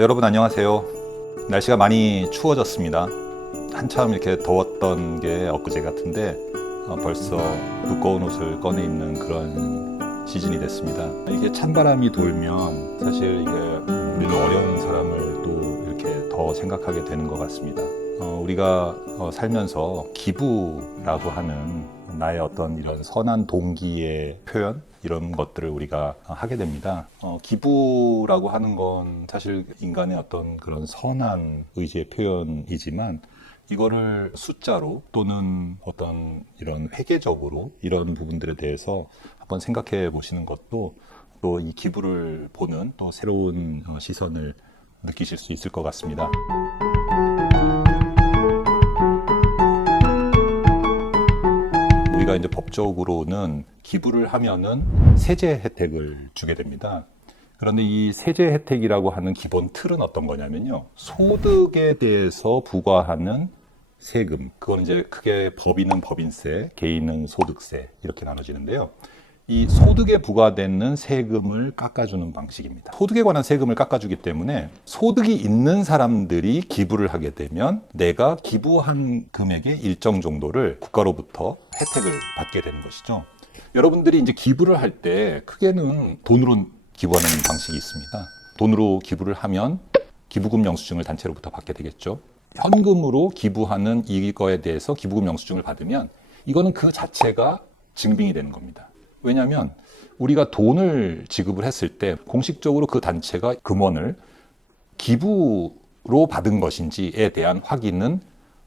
여러분 안녕하세요. 날씨가 많이 추워졌습니다. 한참 이렇게 더웠던 게 엊그제 같은데 벌써 두꺼운 옷을 꺼내 입는 그런 시즌이 됐습니다. 이게 찬바람이 돌면 사실 이게 우리는 어려운 사람을 또 이렇게 더 생각하게 되는 것 같습니다. 우리가 살면서 기부라고 하는 나의 어떤 이런 선한 동기의 표현 이런 것들을 우리가 하게 됩니다. 기부라고 하는 건 사실 인간의 어떤 그런 선한 의지의 표현이지만 이거를 숫자로 또는 어떤 이런 회계적으로 이런 부분들에 대해서 한번 생각해 보시는 것도 또 이 기부를 보는 또 새로운 시선을 느끼실 수 있을 것 같습니다. 우리가 이제 법적으로는 기부를 하면은 세제 혜택을 주게 됩니다. 그런데 이 세제 혜택이라고 하는 기본 틀은 어떤 거냐면요. 소득에 대해서 부과하는 세금. 그건 이제 크게 법인은 법인세, 개인은 소득세 이렇게 나눠지는데요. 이 소득에 부과되는 세금을 깎아주는 방식입니다. 소득에 관한 세금을 깎아주기 때문에 소득이 있는 사람들이 기부를 하게 되면 내가 기부한 금액의 일정 정도를 국가로부터 혜택을 받게 되는 것이죠. 여러분들이 이제 기부를 할 때 크게는 돈으로 기부하는 방식이 있습니다. 돈으로 기부를 하면 기부금 영수증을 단체로부터 받게 되겠죠. 현금으로 기부하는 이거에 대해서 기부금 영수증을 받으면 이거는 그 자체가 증빙이 되는 겁니다. 왜냐하면 우리가 돈을 지급을 했을 때 공식적으로 그 단체가 금원을 기부로 받은 것인지에 대한 확인은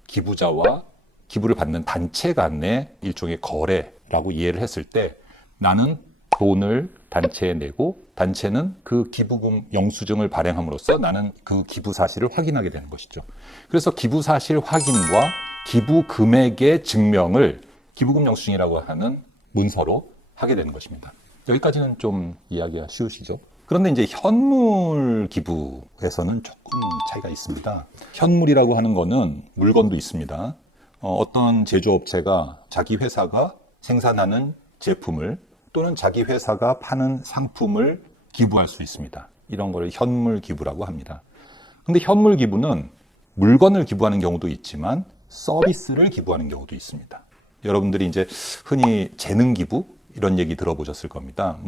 기부자와 기부를 받는 단체 간의 일종의 거래라고 이해를 했을 때 나는 돈을 단체에 내고 단체는 그 기부금 영수증을 발행함으로써 나는 그 기부 사실을 확인하게 되는 것이죠. 그래서 기부 사실 확인과 기부 금액의 증명을 기부금 영수증이라고 하는 문서로 하게 되는 것입니다. 여기까지는 좀 이해하기가 쉬우시죠? 그런데 이제 현물 기부에서는 조금 차이가 있습니다. 현물이라고 하는 거는 물건도 있습니다. 어떤 제조업체가 자기 회사가 생산하는 제품을 또는 자기 회사가 파는 상품을 기부할 수 있습니다. 이런 걸 현물 기부라고 합니다. 근데 현물 기부는 물건을 기부하는 경우도 있지만 서비스를 기부하는 경우도 있습니다. 여러분들이 이제 흔히 재능 기부 이런 얘기 들어보셨을 겁니다.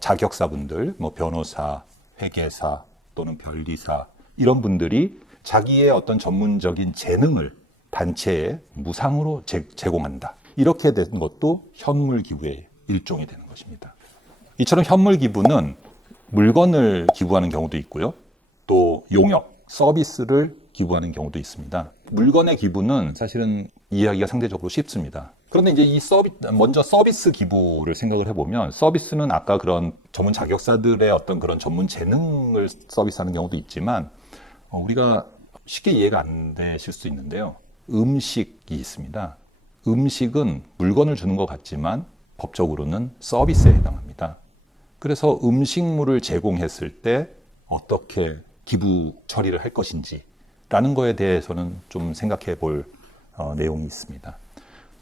자격사분들, 변호사, 회계사 또는 변리사 이런 분들이 자기의 어떤 전문적인 재능을 단체에 무상으로 제공한다. 이렇게 된 것도 현물 기부의 일종이 되는 것입니다. 이처럼 현물 기부는 물건을 기부하는 경우도 있고요. 또 용역, 서비스를 기부하는 경우도 있습니다. 물건의 기부는 사실은 이해하기가 상대적으로 쉽습니다. 그런데 이제 먼저 서비스 기부를 생각을 해보면 서비스는 아까 그런 전문 자격사들의 어떤 그런 전문 재능을 서비스하는 경우도 있지만 우리가 쉽게 이해가 안 되실 수 있는데요. 음식이 있습니다. 음식은 물건을 주는 것 같지만 법적으로는 서비스에 해당합니다. 그래서 음식물을 제공했을 때 어떻게 기부 처리를 할 것인지 라는 거에 대해서는 좀 생각해 볼 내용이 있습니다.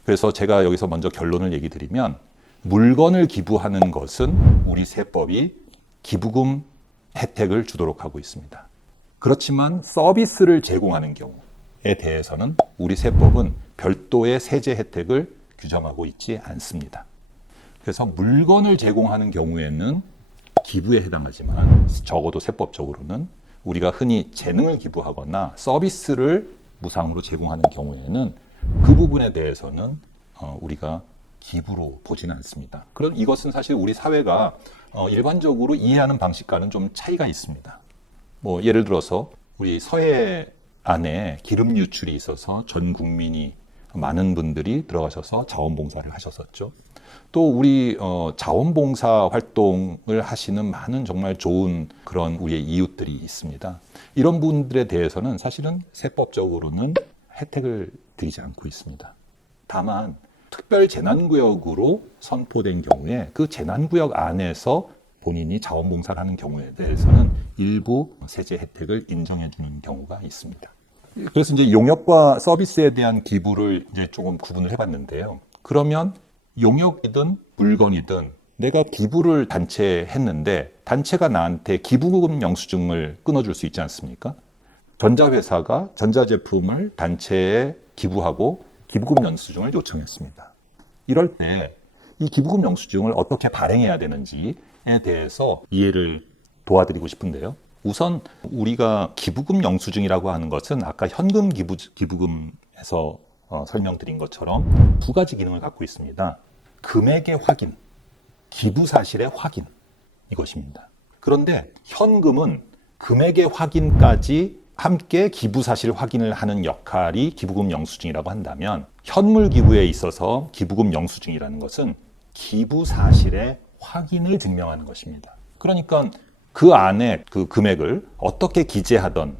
그래서 제가 여기서 먼저 결론을 얘기 드리면 물건을 기부하는 것은 우리 세법이 기부금 혜택을 주도록 하고 있습니다. 그렇지만 서비스를 제공하는 경우에 대해서는 우리 세법은 별도의 세제 혜택을 규정하고 있지 않습니다. 그래서 물건을 제공하는 경우에는 기부에 해당하지만 적어도 세법적으로는 우리가 흔히 재능을 기부하거나 서비스를 무상으로 제공하는 경우에는 그 부분에 대해서는 우리가 기부로 보지는 않습니다. 그럼 이것은 사실 우리 사회가 일반적으로 이해하는 방식과는 좀 차이가 있습니다. 예를 들어서 우리 서해 안에 기름 유출이 있어서 전 국민이 많은 분들이 들어가셔서 자원봉사를 하셨었죠. 또 우리 자원봉사 활동을 하시는 많은 정말 좋은 그런 우리의 이웃들이 있습니다. 이런 분들에 대해서는 사실은 세법적으로는 혜택을 드리지 않고 있습니다. 다만 특별 재난구역으로 선포된 경우에 그 재난구역 안에서 본인이 자원봉사를 하는 경우에 대해서는 일부 세제 혜택을 인정해 주는 경우가 있습니다. 그래서 이제 용역과 서비스에 대한 기부를 이제 조금 구분을 해봤는데요. 그러면 용역이든 물건이든 내가 기부를 단체에 했는데 단체가 나한테 기부금 영수증을 끊어줄 수 있지 않습니까? 전자회사가 전자제품을 단체에 기부하고 기부금 영수증을 요청했습니다. 이럴 때 이 기부금 영수증을 어떻게 발행해야 되는지에 대해서 이해를 도와드리고 싶은데요. 우선 우리가 기부금 영수증이라고 하는 것은 아까 현금 기부금에서 설명드린 것처럼 두 가지 기능을 갖고 있습니다. 금액의 확인, 기부 사실의 확인, 이것입니다. 그런데 현금은 금액의 확인까지 함께 기부 사실 확인을 하는 역할이 기부금 영수증이라고 한다면, 현물 기부에 있어서 기부금 영수증이라는 것은 기부 사실의 확인을 증명하는 것입니다. 그러니까 그 안에 그 금액을 어떻게 기재하던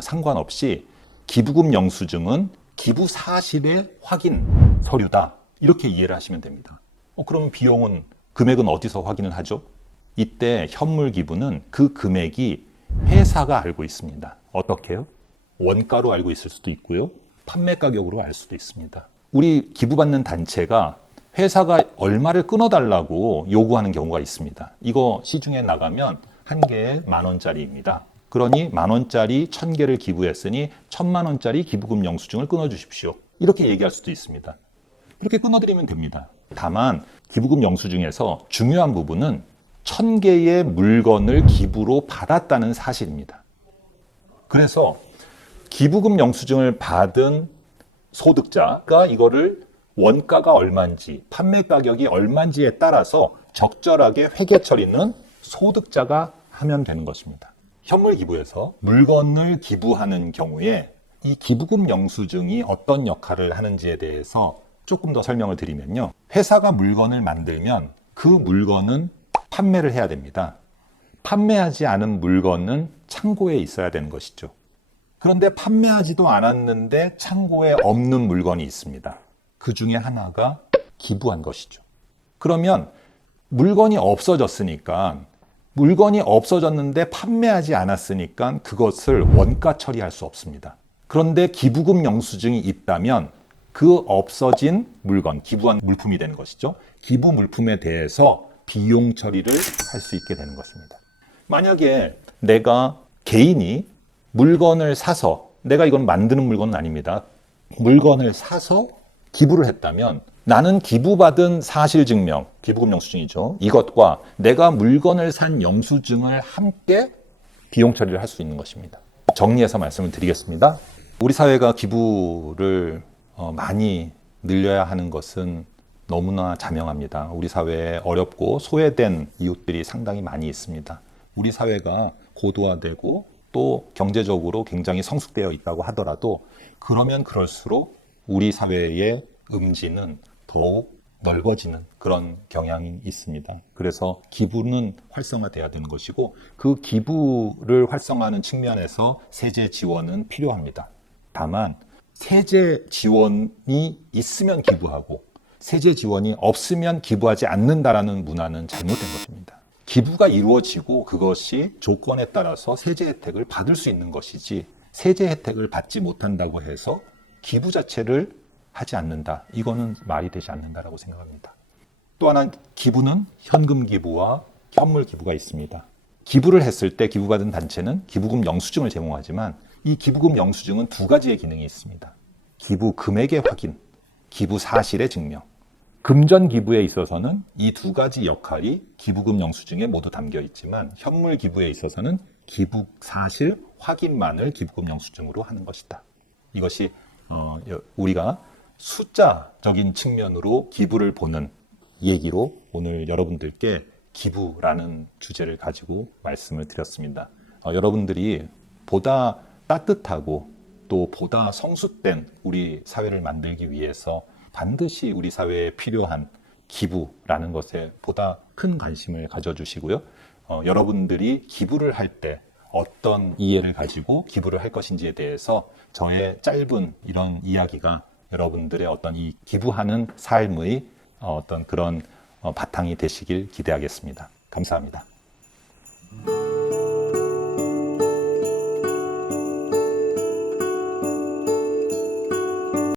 상관없이 기부금 영수증은 기부 사실의 확인 서류다, 이렇게 이해를 하시면 됩니다. 그러면 비용은, 금액은 어디서 확인을 하죠? 이때 현물 기부는 그 금액이 회사가 알고 있습니다. 어떻게요? 원가로 알고 있을 수도 있고요, 판매 가격으로 알 수도 있습니다. 우리 기부받는 단체가 회사가 얼마를 끊어달라고 요구하는 경우가 있습니다. 이거 시중에 나가면 한 개에 10,000원짜리입니다. 그러니 10,000원짜리 1000개를 기부했으니 10,000,000원짜리 기부금 영수증을 끊어주십시오, 이렇게 얘기할 수도 있습니다. 그렇게 끊어드리면 됩니다. 다만 기부금 영수증에서 중요한 부분은 1000개의 물건을 기부로 받았다는 사실입니다. 그래서 기부금 영수증을 받은 소득자가 이거를 원가가 얼마인지, 판매 가격이 얼마인지에 따라서 적절하게 회계 처리는 소득자가 하면 되는 것입니다. 현물 기부에서 물건을 기부하는 경우에 이 기부금 영수증이 어떤 역할을 하는지에 대해서 조금 더 설명을 드리면요. 회사가 물건을 만들면 그 물건은 판매를 해야 됩니다. 판매하지 않은 물건은 창고에 있어야 되는 것이죠. 그런데 판매하지도 않았는데 창고에 없는 물건이 있습니다. 그 중에 하나가 기부한 것이죠. 그러면 물건이 없어졌으니까, 물건이 없어졌는데 판매하지 않았으니까 그것을 원가 처리할 수 없습니다. 그런데 기부금 영수증이 있다면 그 없어진 물건, 기부한 물품이 되는 것이죠. 기부 물품에 대해서 비용 처리를 할 수 있게 되는 것입니다. 만약에 내가 개인이 물건을 사서, 내가 이건 만드는 물건은 아닙니다. 물건을 사서 기부를 했다면 나는 기부받은 사실증명, 기부금 영수증이죠. 이것과 내가 물건을 산 영수증을 함께 비용 처리를 할 수 있는 것입니다. 정리해서 말씀을 드리겠습니다. 우리 사회가 기부를 많이 늘려야 하는 것은 너무나 자명합니다. 우리 사회에 어렵고 소외된 이웃들이 상당히 많이 있습니다. 우리 사회가 고도화되고 또 경제적으로 굉장히 성숙되어 있다고 하더라도, 그러면 그럴수록 우리 사회의 음지는 더욱 넓어지는 그런 경향이 있습니다. 그래서 기부는 활성화돼야 되는 것이고, 그 기부를 활성화하는 측면에서 세제 지원은 필요합니다. 다만 세제 지원이 있으면 기부하고 세제 지원이 없으면 기부하지 않는다라는 문화는 잘못된 것입니다. 기부가 이루어지고 그것이 조건에 따라서 세제 혜택을 받을 수 있는 것이지, 세제 혜택을 받지 못한다고 해서 기부 자체를 하지 않는다, 이거는 말이 되지 않는다라고 생각합니다. 또 하나, 기부는 현금 기부와 현물 기부가 있습니다. 기부를 했을 때 기부받은 단체는 기부금 영수증을 제공하지만 이 기부금 영수증은 두 가지의 기능이 있습니다. 기부 금액의 확인, 기부 사실의 증명. 금전 기부에 있어서는 이 두 가지 역할이 기부금 영수증에 모두 담겨 있지만, 현물 기부에 있어서는 기부 사실 확인만을 기부금 영수증으로 하는 것이다. 이것이 우리가 숫자적인 측면으로 기부를 보는 얘기로 오늘 여러분들께 기부라는 주제를 가지고 말씀을 드렸습니다. 여러분들이 보다 따뜻하고 또 보다 성숙된 우리 사회를 만들기 위해서 반드시 우리 사회에 필요한 기부라는 것에 보다 큰 관심을 가져주시고요. 여러분들이 기부를 할 때 어떤 이해를 가지고 기부를 할 것인지에 대해서 저의 짧은 이런 이야기가 여러분들의 어떤 이 기부하는 삶의 어떤 그런 바탕이 되시길 기대하겠습니다. 감사합니다.